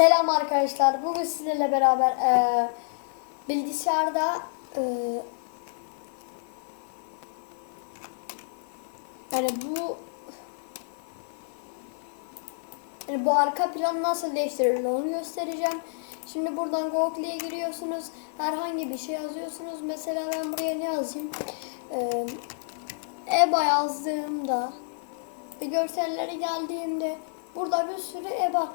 Selam arkadaşlar. Bugün sizlerle beraber eee, bilgisayarda eee, yani bu yani bu arka plan nasıl değiştirilir onu göstereceğim. Şimdi buradan Google'ye giriyorsunuz. Herhangi bir şey yazıyorsunuz. Mesela ben buraya ne yazayım? Eee EBA yazdığımda ve görselleri geldiğimde burada bir sürü EBA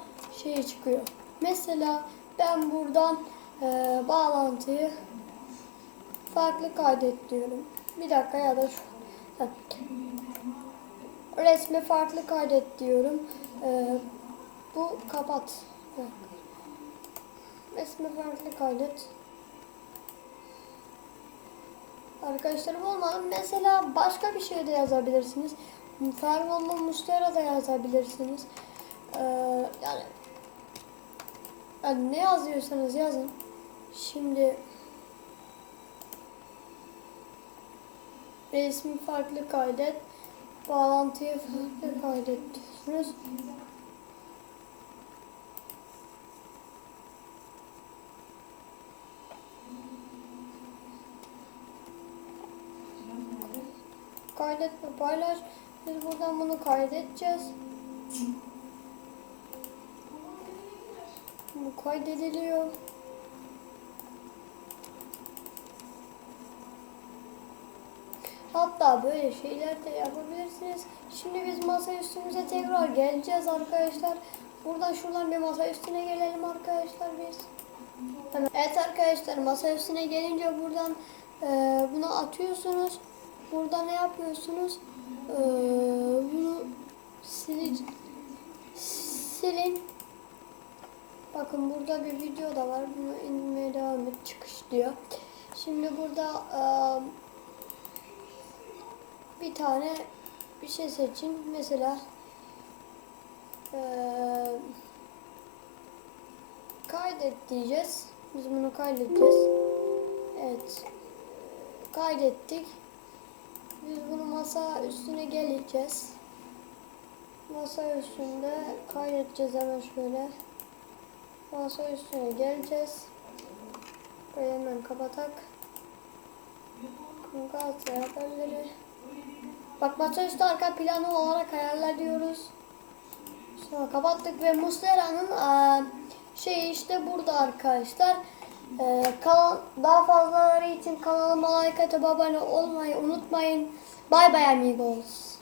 şeyi çıkıyor. Mesela ben buradan e, bağlantıyı farklı kaydet. Bir dakika ya da şu. Resmi farklı kaydet diyorum. E, bu kapat. Resmi farklı kaydet. Arkadaşlarım olmadı. Mesela başka bir şey de yazabilirsiniz. Fermanlı Mustera da yazabilirsiniz. Ee, yani, yani ne yazıyorsanız yazın. Şimdi resmi farklı kaydet. Bağlantıyı farklı kaydet. Kaydet ve paylaş. Biz buradan bunu kaydedeceğiz. Bu kaydediliyor. Hatta böyle şeyler de yapabilirsiniz. Şimdi biz masa üstümüze tekrar geleceğiz arkadaşlar. Buradan şuradan bir masa üstüne gelelim arkadaşlar biz. Evet arkadaşlar masa üstüne gelince buradan e, bunu atıyorsunuz. Burada ne yapıyorsunuz? Ee, bunu silic silin. Bakın burada bir video da var. Bunu inmeye devam et. Çıkış diyor. Şimdi burada e, bir tane bir şey seçin. Mesela e, kaydet diyeceğiz. Biz bunu kaydedeceğiz. Evet. Kaydettik. Biz bunu masa üstüne geleceğiz. Masa üstünde kaydedeceğiz hemen şöyle. Masa üstüne geleceğiz. Burayı hemen kapatak. Galatasaray haberleri. Bak masa üstü arka planı olarak ayarla diyoruz. Sonra kapattık ve Muslera'nın şey işte burada arkadaşlar. Ee, kanal, daha fazlaları için kanalıma like atıp abone olmayı unutmayın. Bye bye amigos.